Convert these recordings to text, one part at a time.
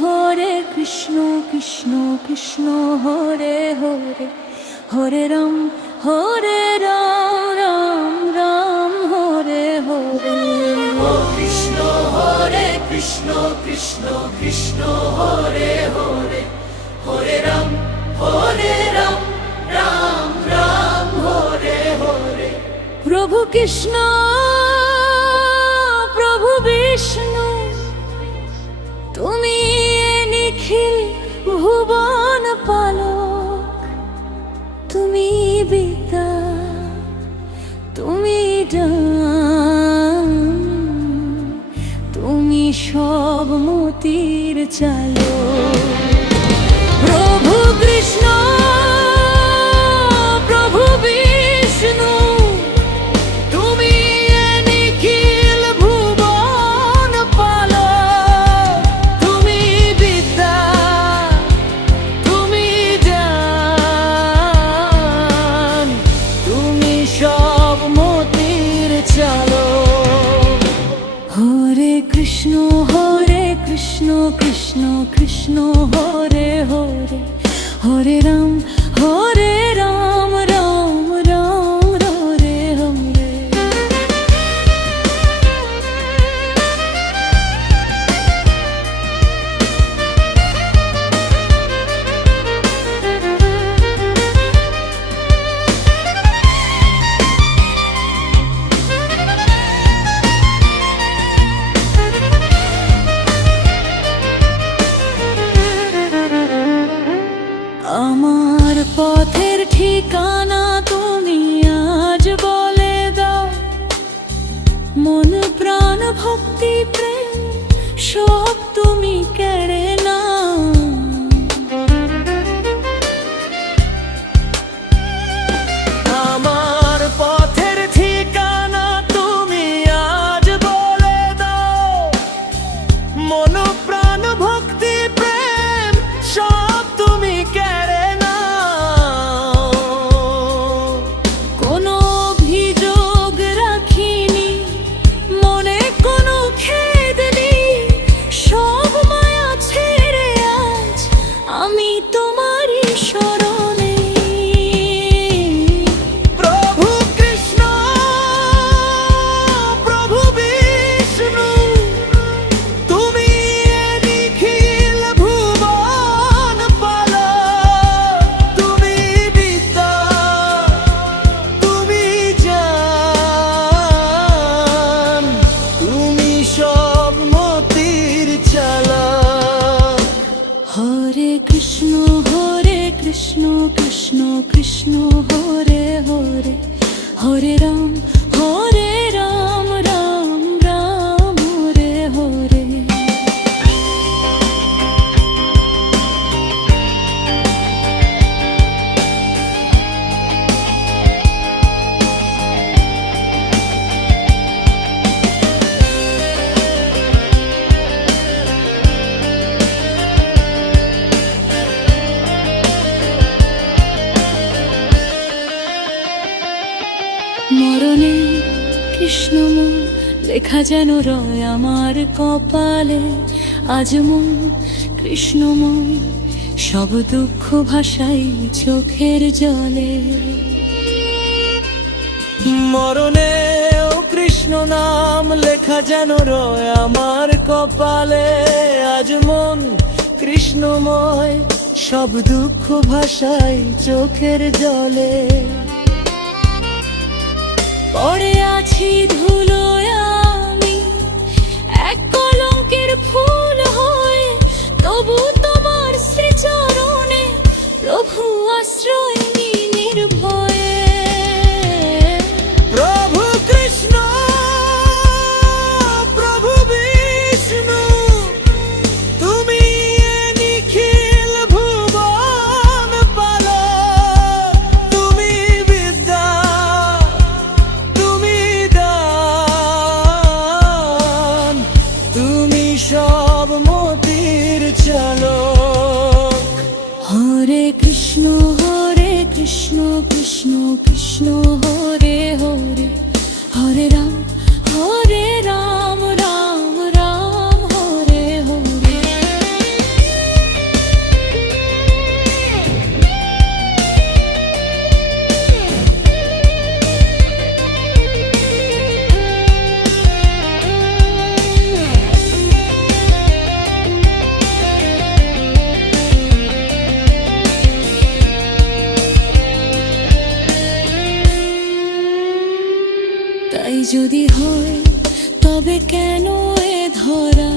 হরে কৃষ্ণ কৃষ্ণ কৃষ্ণ হরে হরে, হরে রাম রাম রাম হরে হরে। কৃষ্ণ হরে কৃষ্ণ কৃষ্ণ কৃষ্ণ হরে হরে, হরে রাম রাম রাম হরে হরে। প্রভু কৃষ্ণ প্রভু বিষ্ণু, তুমি নিখিল ভুবন পালক, তুমি বিদ্যা তুমি দান, তুমি সব মতির চালক। প্রভু কৃষ্ণ প্রভু বিষ্ণু, তুমি নিখিল ভুবন পালক, তুমি বিদ্যা তুমি জান, তুমি সব মতির চালক। হরে কৃষ্ণ কৃষ্ণ কৃষ্ণ হরে হরে, হরে রাম রাম রাম হরে হরে। আমার পথের ঠিকানা তুমি আজ বলে দাও, মন প্রাণ ভক্তি প্রেম সব তুমি কেড়ে নাও। আমার পথের ঠিকানা তুমি আজ বলে দাও, মন প্রাণ ভক্তি প্রেম সব তুমি কেড়ে নাও। কোনো অভিযোগ রাখিনি, মনে কোনো খেদ নেই, সব মায়া ছেড়ে আজ আমি তোমারই শরণে। প্রভু কৃষ্ণ প্রভু বিষ্ণু, তুমি নিখিল ভুবন পালক, তুমি বিদ্যা তুমি জান, তুমি সব মতির চালক। হরে কৃষ্ণ কৃষ্ণ কৃষ্ণ হরে হরে, হরে রাম রাম রাম হরে হরে। মরণে কৃষ্ণময় লেখা যেন রয় আমার কপালে, আজ মন কৃষ্ণময় সব দুঃখ ভাসাই চোখের জলে। মরণে ও কৃষ্ণ নাম লেখা যেন রয় আমার কপালে, আজ মন কৃষ্ণময় সব দুঃখ ভাসাই চোখের জলে। পড়ে আছি ধুলোয় আমি এক কলঙ্কের ফুল হয়ে, তবু তোমার শ্রীচরণে প্রভু আশ্রয় নির্ভয়ে। কৃষ্ণ হরে হরে হরে রাম রাম রাম হরে হরে। তাই যদি হয় তবে কেন এ ধরা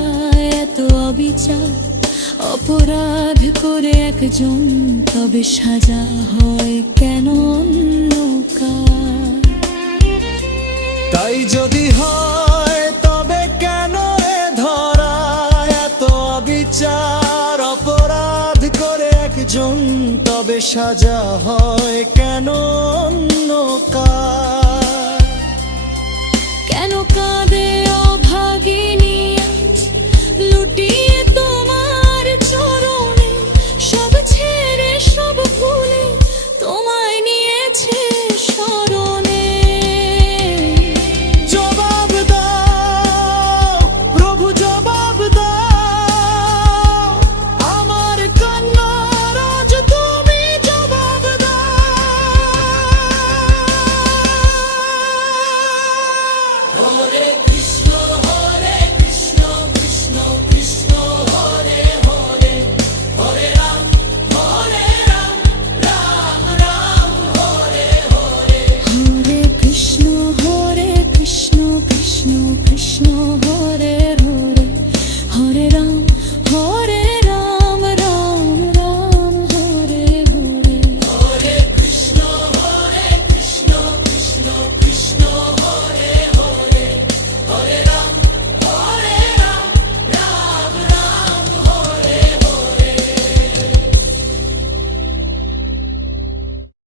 এত অবিচার, অপরাধ করে একজন তবে সাজা হয় কেন অন্য কার? তাই যদি হয় তবে কেন এ ধরা এত অবিচার, অপরাধ করে একজন তবে সাজা হয় কেন